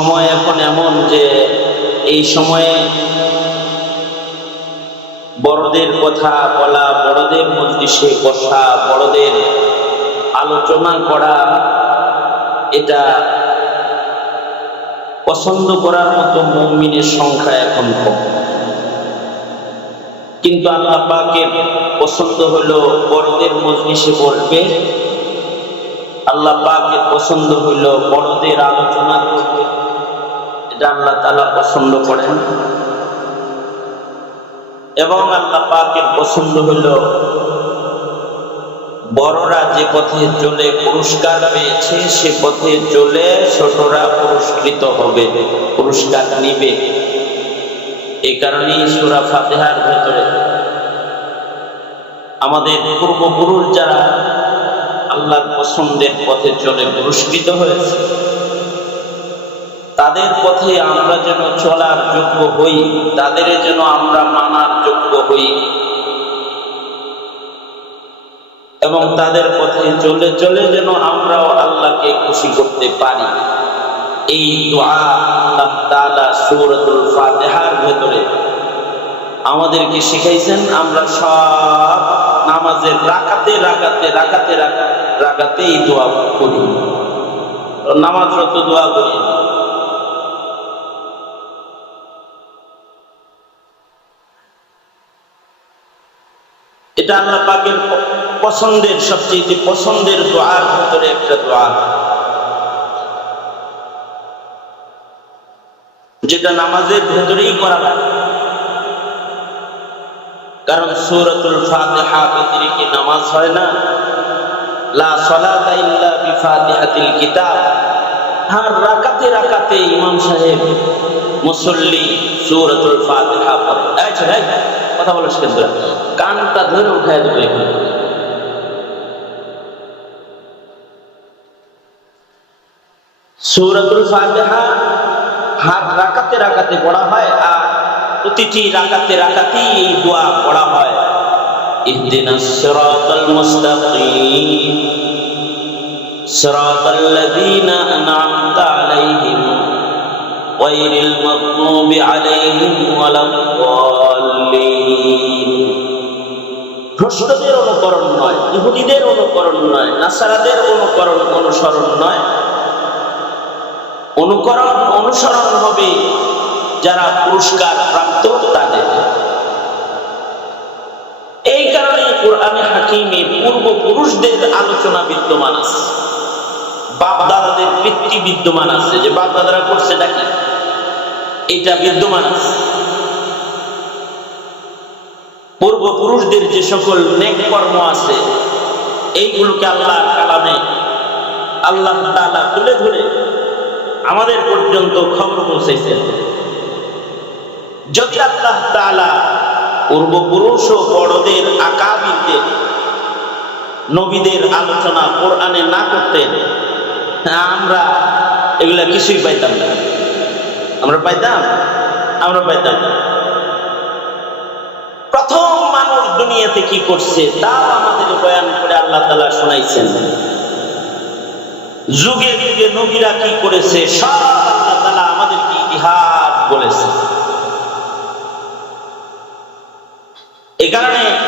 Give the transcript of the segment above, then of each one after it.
সময় এখন এমন যে এই সময়ে বড়দের কথা বলা, বড়দের মজলিসে বসা, বড়দের আলোচনা করা, এটা পছন্দ করার মতো মুমিনের সংখ্যা এখন কম। কিন্তু আল্লাহ পাকের পছন্দ হলো বড়দের মজলিসে বসবে, আল্লাহ পাকের পছন্দ হলো বড়দের আলোচনা করবে, এটা আল্লাহ তাআলা পছন্দ করেন। এবং আল্লাহ পাকের পছন্দ হলো বড়রা যে পথে চলে পুরস্কার পেয়েছে সে পথে চলে ছোটরা পুরস্কৃত হবে, পুরস্কার নিবে। এই কারণেই সূরা ফাতিহার ভেতরে আমাদের পূর্বপুরুষ যারা আল্লাহর পছন্দের পথে চলে পুরস্কৃত হয়েছে, তাদের পথে আমরা যেন চলার যোগ্য হই, তাদের যেন আমরা মানার যোগ্য হই এবং তাদের পথে চলে চলে যেন আমরাও আল্লাহকে খুশি করতে পারি। এই দোয়া আল্লাহ তাআলা সূরাতুল ফাতিহার ভেতরে আমাদেরকে শিখাইছেন। আমরা সব নামাজের রাকাতে এই দোয়া করি, নামাজরত দোয়া করি। এটা আল্লাহ পাকের পছন্দের, সবচেয়ে পছন্দের দোয়ার ভিতরে একটা দোয়া, যেটা নামাজের ভেতরেই করা লাগে। কারণ সূরাতুল ফাতিহা ব্যতিরেকে নামাজ হয় না। লা সালাতা ইল্লা বিফাতিহাতিল কিতাব। হর রাকাতে ইমাম সাহেব মুসল্লি সূরাতুল ফাতিহা পড়ে। আচ্ছা ভাই কথা বলিস কেন, কানটা ধরে উঠায় দেবে। সূরাতুল ফাতিহা হর রাকাতে পড়া হয়, আর প্রতিটি রাকাতেই এই দোয়া পড়া হয়। ইহদিনাস সিরাতাল মুস্তাকিম সিরাতাল লাযীনা আন'আমতা আলাইহিম গায়রিল মাগদুবি আলাইহিম ওয়ালাদ-দাল্লিন। ভ্রষ্টদের অনুকরণ নয়, ইহুদিদের অনুকরণ নয়, নাসারাদের অনুসরণ নয়, অনুসরণ হবে যারা পুরস্কার প্রাপ্ত তাদের। এই কারণে কোরআনে হাকিমে পূর্বপুরুষদের আলোচনা বিদ্যমান আছে, বাপ-দাদাদের বৃত্তি বিদ্যমান আছে, যে বাপ-দাদারা করছে নাকি এটা বিদ্যমান আছে। পূর্বপুরুষদের যে সকল নেক কর্ম আছে এইগুলোকে আল্লাহর কালামে আল্লাহ তাআলা তুলে ধরে আমাদের পর্যন্ত খবর পৌঁছাইছেন। যদি আল্লাহ তাআলা পূর্বপুরুষ ও বড়দের আকাবিরদের নবীদের আলোচনা কোরআনে না করতেন, আমরা এগুলা কিছুই পাইতাম না। আমরা পাইতাম না। প্রথম মানুষ দুনিয়াতে কি করছে তা আমাদের বয়ান করে আল্লাহ তাআলা শোনাইছেন। যুগে যুগে নবীরা কি করেছে সব আল্লাহ তাআলা আমাদেরকে ইতিহাস বলেছে। এই কারণে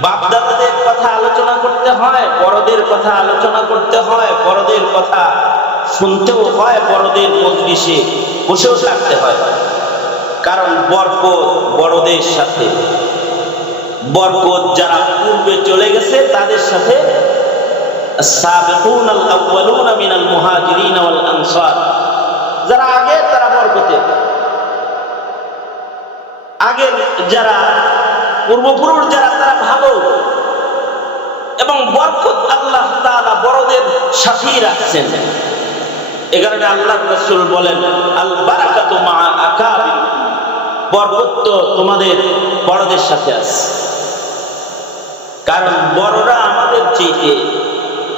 বাপ-দাদাদের কথা আলোচনা করতে হয়, বড়দের কথা আলোচনা করতে হয়, বড়দের কথা শুনতেও হয়, বড়দের মজলিসে বসেও থাকতে হয়। কারণ বরকত বড়দের সাথে, বরকত যারা পূর্বে চলে গেছে তাদের সাথে। السابقون الأولون من المهاجرين والأنصار, যারা আগে তারা বরকতে, আগে যারা পূর্বপুরুষ যারা তারা ভালো, এবং বরকত আল্লাহ তাআলা বড়দের সাথেই রাখছেন। এই কারণে আল্লাহর রাসূল বলেন আল বারাকাতু মা আকাবির, বরকত তো তোমাদের বড়দের সাথে আছে। কারণ বড়রা আমাদের চাইতে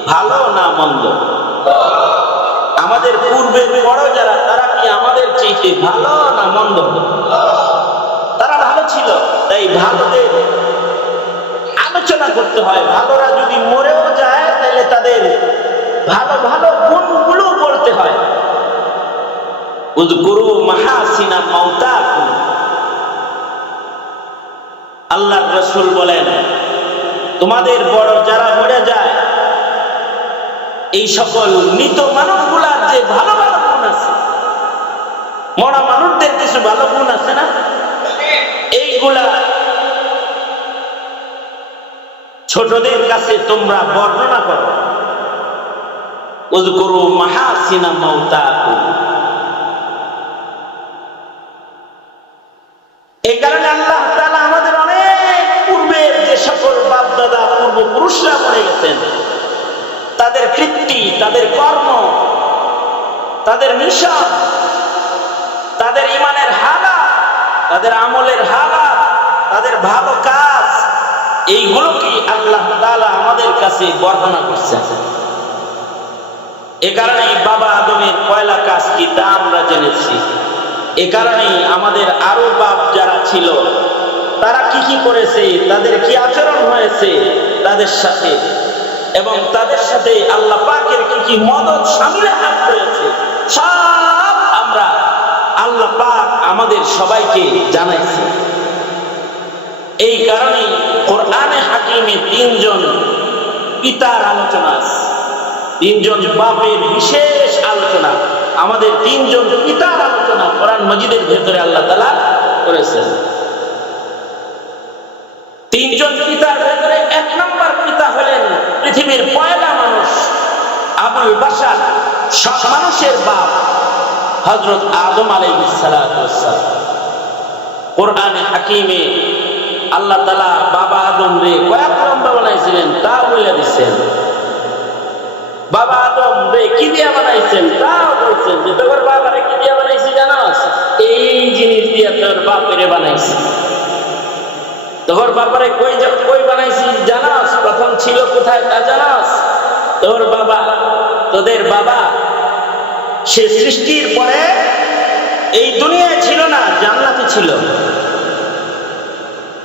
ভালো না মন্দ, আমাদের পূর্বের বড় যারা তারা কি আমাদের চাইতে ভালো না মন্দ? তারা ভালো ছিল। তাই ভালোদের আলোচনা করতে হয়। ভালোরা যদি মরেও যায় তাহলে তাদের ভালো ভালো গুণগুলো বলতে হয়। উযকুরু মাহাসিনা মাউতাকুম। আল্লাহর রাসূল বলেন, তোমাদের বড় যারা মরে যায় এই সকল মৃত মানুষগুলার যে ভালো ভালো গুণ আছে, মরা মানুষদের কিছু ভালো গুণ আছে না, এইগুলা ছোটদের কাছে তোমরা বর্ণনা করো। উযকুরু মাহাসিনা মাউতাকুম। এই কারণে আল্লাহ তাআলা আমাদের অনেক পূর্বের যে সকল বাপ দাদা পূর্বপুরুষরা মরে গেছেন, তাদের কীর্তি, তাদের কর্ম, তাদের মিশন, তাদের ঈমানের হালাত, তাদের আমলের হালাত, তাদের ভালো কাজ, এইগুলো কি আল্লাহ তাআলা আমাদের কাছে বর্ণনা করছেন। এ কারণে বাবা আদমের পয়লা কাজ কি তা আমরা জেনেছি। এ কারণে আমাদের আরো বাপ যারা ছিল তারা কি কি করেছে, তাদের কি আচরণ হয়েছে তাদের সাথে, এবং তাদের সাথে আল্লাহ পাকের কি কি মদদ শামিল হাত হয়েছে, সব আমরা আল্লাহ পাক আমাদের সবাইকে জানাইছে। এই কারণে কোরআনে হাকিমে তিনজন পিতার আলোচনা আছে, তিনজন বাপের বিশেষ আলোচনা, আমাদের তিনজন পিতার আলোচনা কোরআন মাজিদের ভেতরে আল্লাহ তাআলা করেছেন। তিনজন পিতার ভেতরে এক নম্বর পিতা হলেন পৃথিবীর পয়লা মানুষ আবুল বাশার, সব মানুষের বাপ হযরত আদম আলাইহিস সালাতু ওয়াস সালাম। কোরআনে হাকিমে আল্লাহ তাআলা বাবা আদম রে কয়েক লম্বা বানাইছিলেন তা বলে দিচ্ছেন। বাবা আদম রে কি দিয়া বানাইছেন তাও বলছেন যে তোর বাবারে কি দিয়া বানাইছি জানাস, এই জিনিস দিয়া তোর বাপরে বানাইছি। তোর বাবারে কই বানাইছি জানাস, প্রথম ছিল কোথায় তা জানাস? তোর বাবা, তোদের বাবা সে সৃষ্টির পরে এই দুনিয়ায় ছিল না, জান্নাতে ছিল।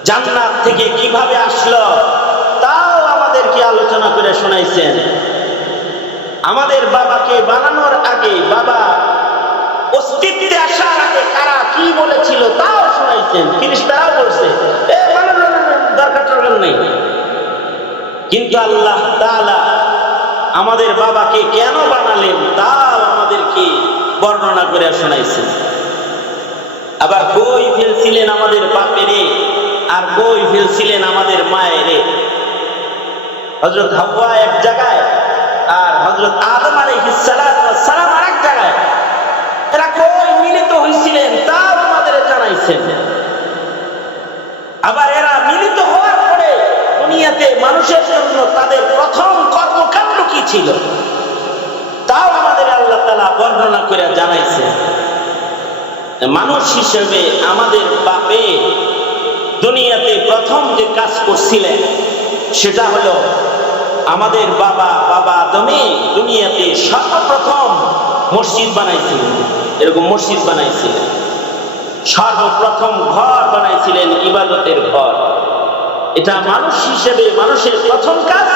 জান্নাত থেকে কিভাবে আসলো তাও আমাদেরকে আলোচনা করে শোনাইছেন। আমাদের বাবাকে বানানোর আগে, বাবা অস্তিত্বে আসার আগে কারা কি বলেছিল তাও শোনাইছেন। ফেরেশতারাও বলছে দরকার নেই, কিন্তু আল্লাহ তাআলা আমাদের বাবাকে কেন বানালেন তাও আমাদেরকে বর্ণনা করে শোনাইছেন। আবার কই ফেলছিলেন আমাদের বাপেরে আর কই ফেলছিলেন আমাদের মায়েরে। হযরত হাওয়া এক জায়গায় আর হযরত আদম আলাইহিস সালাতু ওয়াস সালাম আরেক জায়গায়, এরা কই মিলিত হইছিলেন তাও আমাদের জানাইছেন। আবার এরা মিলিত হওয়ার পরে দুনিয়াতে মানুষের জন্য তাদের প্রথম কর্মকাণ্ড কি ছিল তাও আমাদের আল্লাহ তাআলা বর্ণনা করে জানাইছে। মানুষ হিসেবে আমাদের বাপে দুনিয়াতে প্রথম যে কাজ করছিলেন সেটা হলো আমাদের বাবা আদমে দুনিয়াতে সর্বপ্রথম মসজিদ বানাইছিলেন। এরকম মসজিদ বানাইছিলেন, সর্বপ্রথম ঘর বানাইছিলেন, ইবাদতের ঘর। এটা মানুষ হিসেবে মানুষের প্রথম কাজ,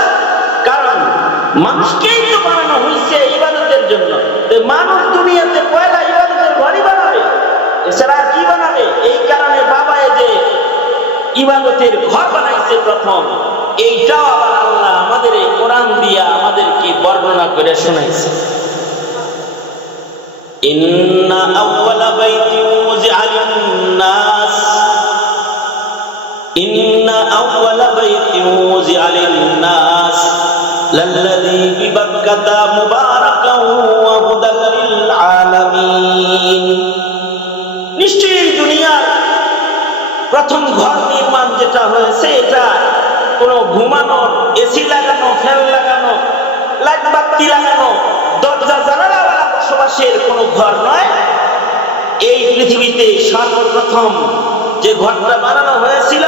কারণ মানুষকেই তো বানানো হয়েছে ইবাদতের জন্য। মানুষ দুনিয়াতে পয়লা ইবাদতের ঘরই বানাবে, এছাড়া আর কি বানাবে? এই কারণে বাবা যে ইবাদতের ঘর বানাইছে প্রথম, এইটাও আবার আল্লাহ আমাদের এই কোরআন দিয়া আমাদেরকে বর্ণনা করে শোনাইছে। ইন্না আউওয়ালা বাইতিন উযিআ লিন-নাস, ইন্না আউওয়ালা বাইতিন উযিআ লিন-নাস লাল্লাযী বিবাক্কাতা মুবারাকান ওয়া হুদাল লিল আলামিন। নিশ্চয়ই দুনিয়ার প্রথম ঘর নির্মাণ যেটা হয়েছে এটা কোনো ঘুমানোর, এসি লাগানো, ফ্যান লাগানো, লাইট বাতি লাগানো, দরজা জানালাওয়ালা বসবাসের কোনো ঘর নয়। এই পৃথিবীতে সর্বপ্রথম যে ঘরটা বানানো হয়েছিল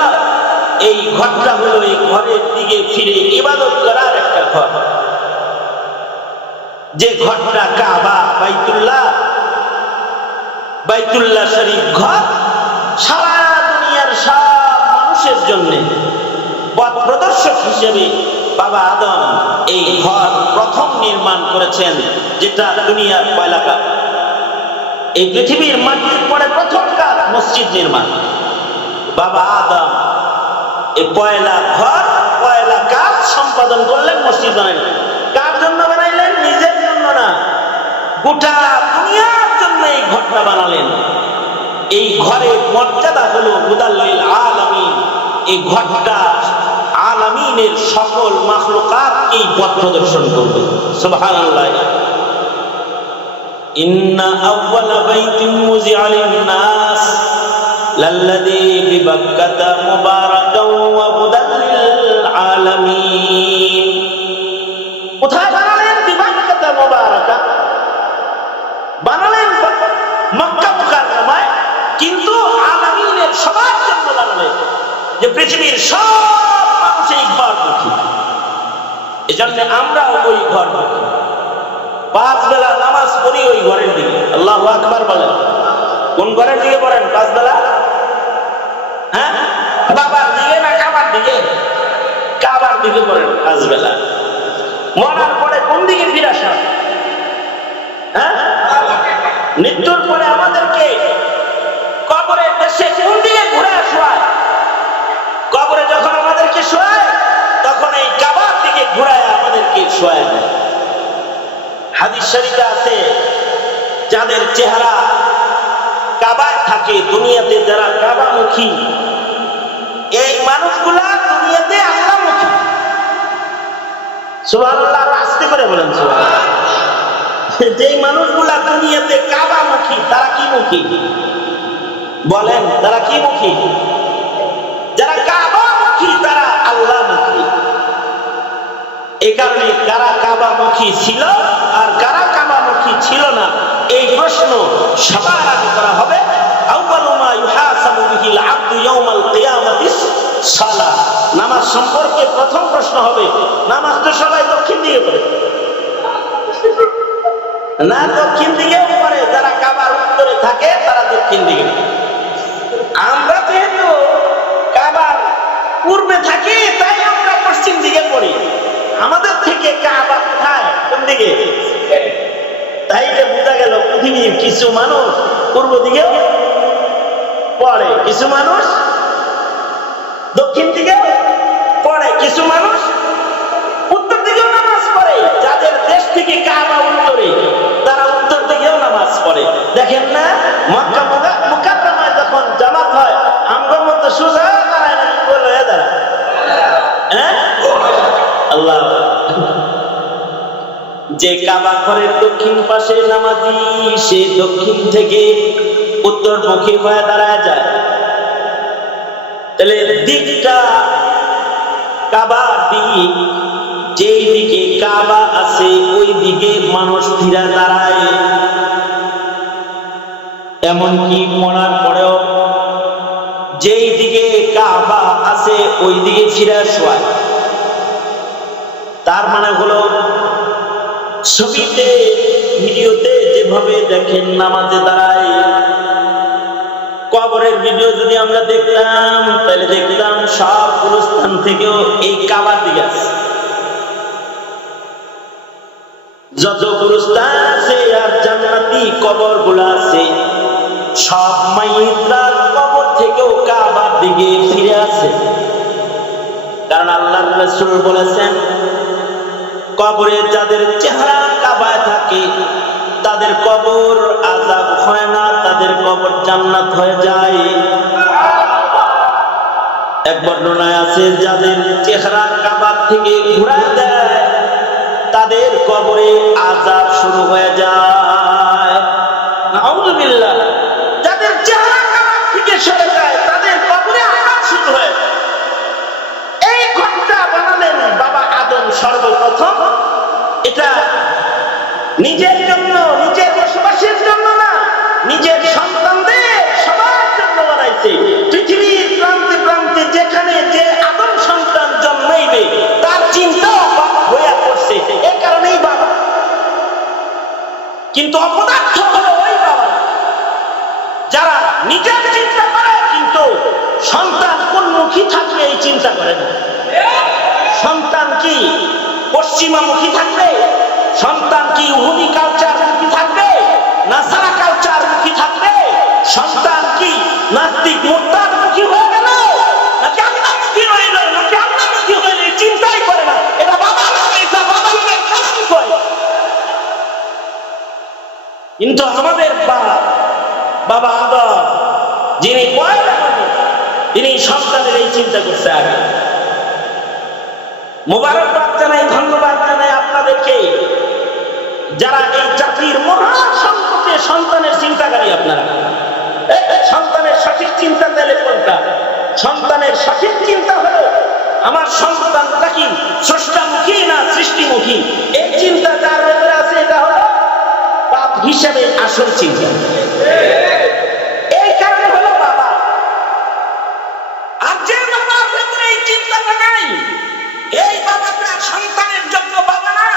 এই ঘরটা হলো এই ঘরের দিকে ফিরে ইবাদত করার একটা ঘর, যে ঘরটা কাবা, বাইতুল্লাহ শরীফ ঘর সারা দুনিয়ার সব মানুষের জন্য পথ প্রদর্শক হিসেবে বাবা আদম এই ঘর প্রথম নির্মাণ করেছেন, যেটা দুনিয়ার পয়লা কাজ। এই পৃথিবীর মাটির পরে প্রথম কাজ মসজিদ নির্মাণ। বাবা আদম এই পয়লা ঘর পয়লা কাজ সম্পাদন করলেন, মসজিদ বানাইলেন। কার জন্য বানাইলেন? নিজের জন্য না, গোটা দুনিয়ার জন্য এই ঘরটা বানালেন। এই ঘরের মর্যাদা হলো হুদাল্লিল আলামিন। এই ঘরটা আলামিনের সকল মাখলুকাতকেই পথ প্রদর্শন করবে। সুবহানাল্লাহ। ইন্না আউওয়ালা বাইতিন মুযিআ লিন-নাস লাল্লাযী বিবাক্কাতা মুবারাকান ওয়া হুদাল লিল আলামিন। কোথায় বানালেন? বিবাক্কাতা মুবারাকা বানালেন মক্কা মুকাররমায়, কিন্তু আলামিনের সবার জন্য বানালেন, যে পৃথিবীর সব মানুষ এই ঘরমুখী। এজন্য আমরাও ওই ঘরমুখী। 5 বেলা নামাজ পড়ি ওই ঘরের দিকে। আল্লাহু আকবার বলেন। কোন ঘরের দিকে পড়েন 5 বেলা? হ্যাঁ, বাবার দিকে না কাবার দিকে? কাবার দিকে পড়েন 5 বেলা। মরার পরে কোন দিকে ফিরে আসা? হ্যাঁ, মৃত্যুর পরে আমাদেরকে কবরের দেশে কোন দিকে ঘুরে শোয়ায়? কবরে যখন আমাদেরকে শোয়ায় তখন এই কাবার দিকে ঘুরায় আমাদেরকে শোয়ায় দেয়। হাদিস শরীফে আছে, যাদের চেহারা কাবায় থাকে, দুনিয়াতে যারা কাবামুখী, এই মানুষগুলা দুনিয়াতে আল্লাহমুখী। সুবহানাল্লাহ, আস্তে করে বলেন সুবহানাল্লাহ। যেই মানুষগুলা দুনিয়াতে কাবামুখী, তারা কি মুখী বলেন? তারা কি মুখী? যারা কাবামুখী তারা আল্লাহমুখী। এই কারণে কারা কাবামুখী ছিল আর কারা কাবামুখী ছিল না, এই প্রশ্ন সবার আগে করা হবে। আউয়ালু মা ইউহাসাবু বিহিল আবদু ইয়াউমাল কিয়ামাতিস সালাহ। নামাজ সম্পর্কে প্রথম প্রশ্ন হবে, নামাজ তো সবাই দক্ষিণ দিকে পড়ে না? দক্ষিণ দিকেও পড়ে। যারা কাবার উত্তরে থাকে তারা দক্ষিণ দিকে। আমরা যেহেতু কাবার পূর্বে থাকি তাই আমরা পশ্চিম দিকে পড়ি। আমাদের থেকে কাবা কোথায়? কোন দিকে? তাইলে বোঝা গেল পৃথিবীর কিছু মানুষ পূর্ব দিকেও পড়ে, কিছু মানুষ দক্ষিণ দিকেও পড়ে, কিছু মানুষ উত্তর দিকেও নামাজ পড়ে। যাদের দেশ থেকে কাবা উত্তরে তারা উত্তর দিকেও নামাজ পড়ে। দেখেন না, মক্কা মুকাররমায় যখন জামাত হয় আমগোর মতো সোজা দাঁড়ায় না, বলে দাঁড়ায়। হ্যাঁ, আল্লাহ। যে কাবা ঘরের দক্ষিণ পাশে নামাজি, সে দক্ষিণ থেকে উত্তরমুখী হয়ে দাঁড়ায় যায়। তাহলে দিকটা কাবার দিক, যেই দিকে কাবা আছে ওই দিকে মানুষ ফিরে দাঁড়ায়। এমনকি মরার পরেও যেই দিকে কাবা আছে ওই দিকে ফিরে শোয়ায়। তার মানে হলো ছবিতে ভিডিওতে যেভাবে দেখেন নামাজে দাঁড়ায়, কবরের ভিডিও যদি আমরা দেখতাম তাহলে দেখতাম সব গুরুস্থান থেকেও এই কাবার দিকে আছে। যত গুরুস্থান আছে আর জান্নাতি কবর গুলা আছে, সব মাইয়িতরা কবর থেকেও কাবার দিকে ফিরে আছে। কারণ আল্লাহর রাসূল বলেছেন, কবরে যাদের চেহারা কাবায় থাকে তাদের কবর আযাব হয় না, তাদের কবর জান্নাত হয়ে যায়। এক বর্ণনায় আছে, যাদের চেহারা কাবার থেকে ঘুরায় দেয় তাদের কবরে আযাব শুরু হয়ে যায়। নাউযুবিল্লাহ। যাদের চেহারা কাবার থেকে সরে যায় তাদের কবরে আযাব শুরু হয়। এই ঘরটা বানালেন বাবা আদম সর্বপ্রথম। এটা নিজের জন্য, নিজের বসবাসের জন্য না, নিজের সন্তানদের সবার জন্য বানাইছে। পৃথিবীর প্রান্তে প্রান্তে যেখানে যে আদম সন্তান জন্মাইবে তার চিন্তাও বাবা হইয়া পড়ছে, এ কারণেই বাবা। কিন্তু অপদার্থ হলো ওই বাবা যারা নিজের চিন্তা করে কিন্তু সন্তান কোন মুখী থাকবে এই চিন্তা করে না। সন্তান কি পশ্চিমামুখী থাকবে? সন্তান কি ইহুদি কালচার মুখী থাকবে? নাসারা কালচার মুখী সন্তান কি নাস্তিক মুরতাদ মুখী হয়ে গেল নাকি আল্লাহমুখী হইল নাকি আল্লাহমুখী হইল চিন্তাই করে না। এটা বাবা নয়, এটা বাবা নয়, কারণ কয়। কিন্তু আমাদের বাবা আদম যিনি পয়দা করেন তিনি সন্তানের এই চিন্তা করছে আগে। মোবারকবাদ জানাই, ধন্যবাদ জানাই আপনাদেরকে যারা এই জাতির মহাসংকটে সন্তানের চিন্তাকারী। আপনারা সন্তানের সঠিক চিন্তা দিলে কোনটা? সন্তানের সঠিক চিন্তা হলো আমার সন্তানটা কি স্রষ্টামুখী না সৃষ্টিমুখী। এই চিন্তা যার ভেতরে আছে এটা হলো বাপ হিসেবে আসল চিন্তা। এই কারণে হলো বাবা। আর যে বাবার ভেতরে এই চিন্তাটা নাই, এই বাবাটা সন্তানের জন্য বাবা না,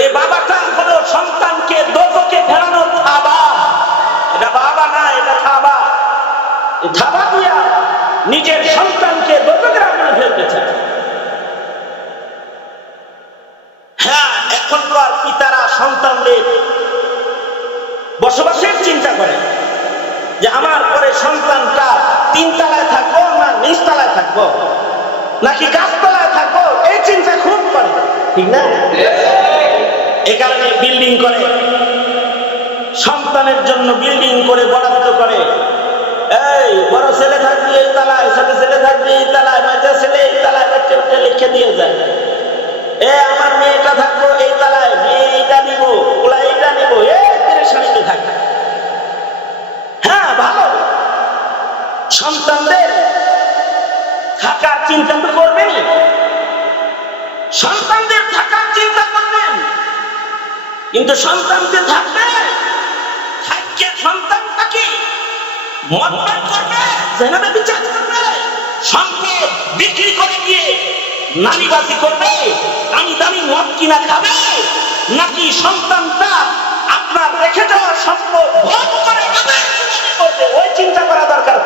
এই বাবাটা হলো সন্তানকে দোজখে ফেরানোর থাবা। এটা বাবা না, এটা থাবা। এই থাবা দিয়া নিজের সন্তানকে দোজখের আগুনে ফেলতে চায়। হ্যাঁ, এখনকার পিতারা সন্তানদের বসবাসের চিন্তা করে যে আমার পরে সন্তানটা 3 তলায় থাকবো না নিচ তলায় থাকবো নাকি গাছতলায় থাকবো, এই চিন্তা খুব করে, ঠিক না? এই কারণে বিল্ডিং করে, সন্তানের জন্য বিল্ডিং করে বরাদ্দ করে। এই বড় ছেলে থাকবে এই তলায়, ছোট ছেলে থাকবে এই তলায়, বাচ্চা ছেলে এই তলায়, বাচ্চা উঠে লিখে দিয়ে যায়। আমার মেয়েটা থাকবো এই তলায়, মেয়ে এইটা নিব, ওলা এইটা নিব, এই পেরেশানিতে থাকে। হ্যাঁ ভালো, সন্তানদের থাকার চিন্তা তো করবেন, সন্তানদের থাকার চিন্তা করবেন, কিন্তু সন্তানকে থাকবে থাকবে সন্তানটাকে মতবাদ করবে, জেনাবে বিচার করবে, সম্পদ বিক্রি করে দিয়ে নারীবাজি করবে, দামি দামি মদ কিনা খাবে, নাকি সন্তানটা আপনার রেখে যাওয়া সম্পদ ভোগ করে করবে, ওই চিন্তা করা দরকার।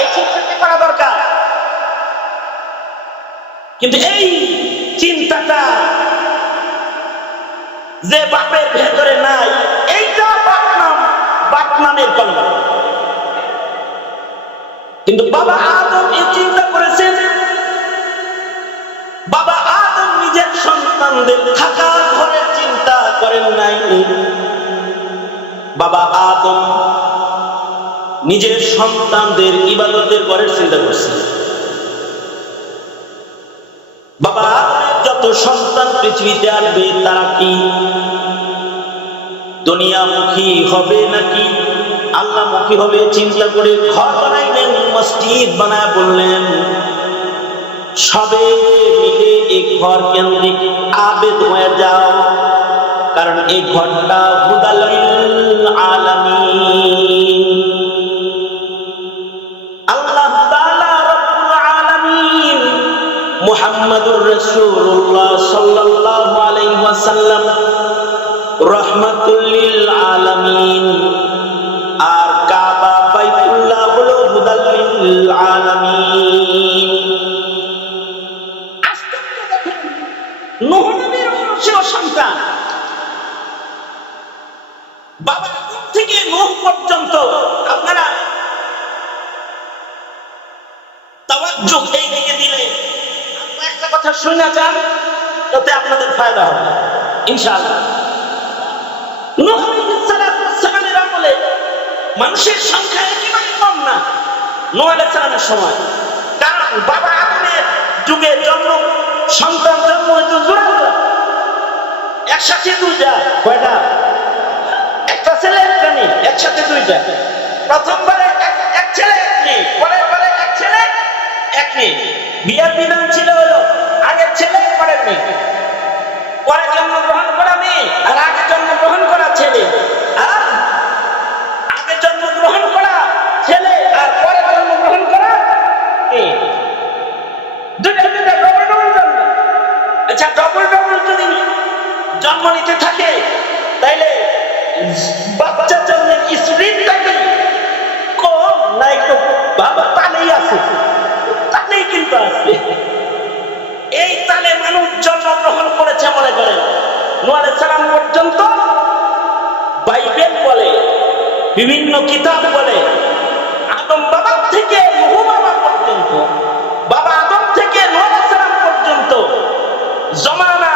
এই চিন্তা করা দরকার। কিন্তু এই চিন্তাটা যে বাপের ভেতরে নাই, এইটা বাপ নামের কলঙ্ক। কিন্তু বাবা আদম এই চিন্তা করেছেন। বাবা আদম নিজের সন্তানদের থাকা ঘরের চিন্তা করেন নাই। বাবা আদম নিজের সন্তানদের ইবাদতের ঘরের চিন্তা করছেন। বাবা আদমের যত সন্তান পৃথিবীতে আসবে তারা কি দুনিয়ামুখী হবে নাকি আল্লাহমুখী হবে চিন্তা করে ঘর বানাইলেন, মসজিদ বানায় বললেন সবে মিলে এই ঘর কেন্দ্রিক আবেদ হয়ে যাও, কারণ এই ঘরটা হুদাল লিল আলামিন। আল্লাহ তাআলা রব্বুল আলামিন মুহাম্মাদুর রাসূলুল্লাহ সাল্লাল্লাহু আলাইহি ওয়াসাল্লাম রাহমাতুল লিল আলামিন। আর কাবা বাইতুল্লাহ হলো হুদাল লিল আলামিন। নূহ নবীর বংশীয় সন্তান বাবা আদম থেকে নূহ পর্যন্ত আপনারা তাওয়াজ্জুহ এই দিকে দিলে একটা কথা শুনে যান, তাতে আপনাদের ফায়দা হবে ইনশাআল্লাহ। নূহ আলাইহিস সালামের আমলে মানুষের সংখ্যা একেবারে কম না নূহ আলাইহিস সালামের সময়, কারণ বাবা আদমের যুগে সন্তান জন্ম হইতো জোড়া, একসাথে দুইটা। কয়টা? একটা ছেলে একটা মেয়ে, একসাথে দুইটা। প্রথমবারে এক ছেলে এক মেয়ে, পরের বারে এক ছেলে এক মেয়ে। বিয়ের বিধান ছিল হলো আগের ছেলে পরের মেয়ে, পরে জন্মগ্রহণ করা মেয়ে আর আগে জন্মগ্রহণ করা ছেলে, আর আগে জন্মগ্রহণ করা ছেলে আর পরে জন্মগ্রহণ করা মেয়ে। দুইটা ডবল ডবল জন্ম। আচ্ছা, ডবল ডবল যদি জন্ম নিতে থাকে তাইলে বাচ্চার জন্য স্পিডটা কি কম না একটু বাবা তালেই আছে? তালেই কিন্তু আছে। এই তালে মানুষ জন্মগ্রহণ করেছে। মনে করেন নূহ আলাইহিস সালাম পর্যন্ত বাইবেল বলে বিভিন্ন কিতাব বলে আদম বাবা থেকে নূহ বাবা পর্যন্ত, বাবা আদম থেকে নূহ আলাইহিস সালাম পর্যন্ত জমানা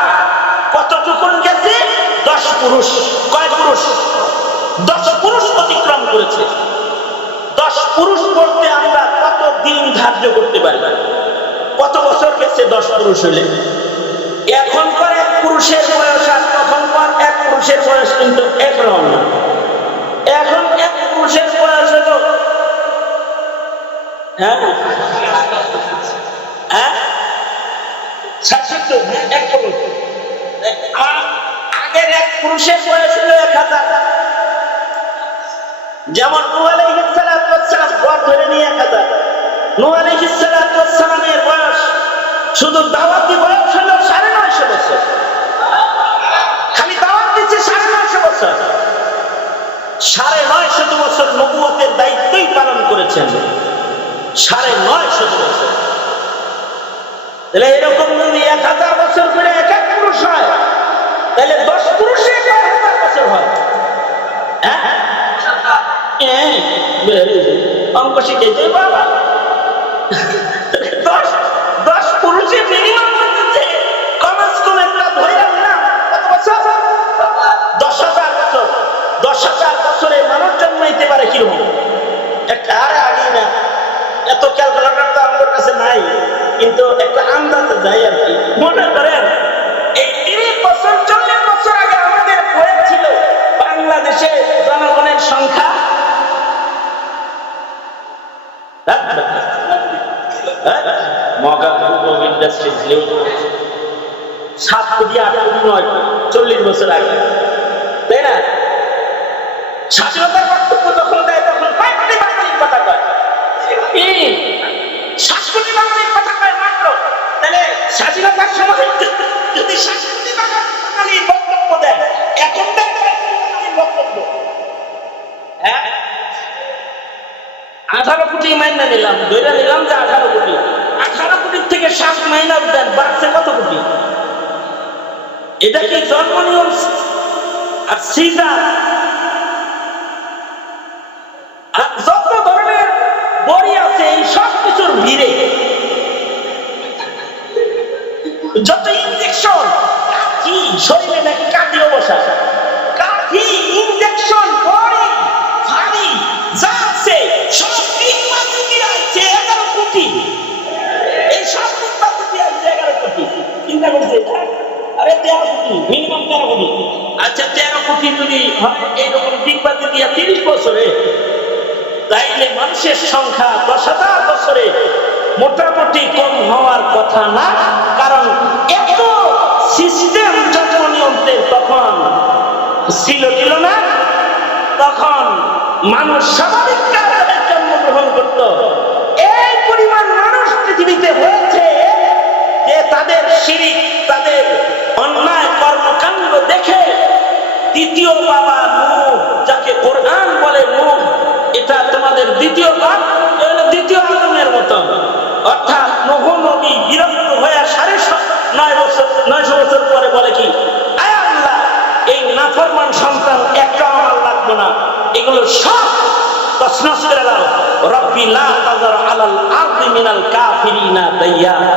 কতটুকুন গেছে? 10 পুরুষ। কয় পুরুষ? 10 পুরুষ অতিক্রম করেছে। 10 পুরুষ বলতে আমরা কত দিন ধার্য করতে পারি? কত বছর গেছে 10 পুরুষ হলে? এখনকার এক পুরুষের বয়স আর তখনকার এক পুরুষের বয়স কিন্তু একরকম না। এখন এক পুরুষের বয়স হলো আগের এক পুরুষের বয়স হলো 1000। যেমন নূহ আলাইহিস সালাম গড় ধরে নিয়ে 1000। নূহ আলাইহিস সালামের বয়স শুধু দাওয়াতি বয়স হলো 950 বছর। খালি দাওয়াত দিচ্ছে 950 বছর। 950 বছর নবুয়তের দায়িত্বই পালন করেছেন। 950 বছর। তাহলে এরকম যদি 1000 বছর করে এক এক পুরুষ হয়, তাহলে 10 পুরুষে 1000 বছর হয়। অঙ্ক শিখেছে বাবা। 10 পুরুষে মিনিমাম হচ্ছে কমাস কম একটা ধরে রাখলাম কত বছর? 10,000 বছর। 10,000 বছরে মানুষ জন্মাইতে পারে কিরকম? একটা আরে আগে না, এত ক্যালকুলেটর তো আমাদের কাছে নাই, কিন্তু একটা আন্দাজে যাই আর কি। মনে করেন এই 30 বছর 40 বছর আগে আমাদের বয়স ছিল বাংলাদেশে জনগণের সংখ্যা 7 কোটি 8 কোটি 9 40 বছর আগে, তাই না? স্বাধীনতার বক্তব্য যখন দেয় তখন 5 কোটি বাঙালির কথা কয়। 7 কোটি বাঙালির কথা কয় মাত্র। তাহলে স্বাধীনতার সময় যদি 7 কোটি বাঙালির বক্তব্য দেয়, এখন দেয় 5 কোটি বাঙালির বক্তব্য। 18 কোটি মাইনা নিলাম, ধরে নিলাম যে 18 কোটি। 18 কোটির থেকে 7 মাইনাস দেন, বাড়ছে কত কোটি? এটা কি জন্ম নিয়ম আর সিজা আর যত ধরনের বড়ি আছে এই সব কিছুর ভিড়ে যত ইনজেকশন, কাঠি শরীরে কাঠি অবস্থা, কাঠি ইনজেকশন বড়ি ভারী যা আছে সব আছে 11 কোটি। এই সব আছে 11 কোটি। চিন্তা করছে আরে 13 কোটি, মিনিমাম 13 কোটি। আচ্ছা 13 কোটি যদি হয় এইরকম টিকবাতি দিয়া 30 বছরে, তাইলে মানুষের সংখ্যা 10,000 বছরে মোটামুটি কম হওয়ার কথা না। কারণ এত সিস্টেম জন্ম নিয়ন্ত্রণ তখন ছিল না। তখন মানুষ স্বাভাবিক কারণে জন্মগ্রহণ করত। এই পরিমাণ মানুষ পৃথিবীতে হয়েছে যে তাদের শিরিক, তাদের অন্যায় কর্মকাণ্ড দেখে দ্বিতীয় বাবা নূহ, যাকে কোরআন বলে নূহ, এটা তোমাদের দ্বিতীয় বাপ, এটা দ্বিতীয় আদমের মতো। অর্থাৎ নূহ নবী বিরক্ত হয়ে 950 বছর পরে বলে কি, আয় আল্লাহ, এই নাফরমান সন্তান একটা আমার লাগবে না, এগুলো সব তছনছ করে দাও। রব্বি লা তাযার আলাল আরদি মিনাল কাফিরিনা দাইয়ারা।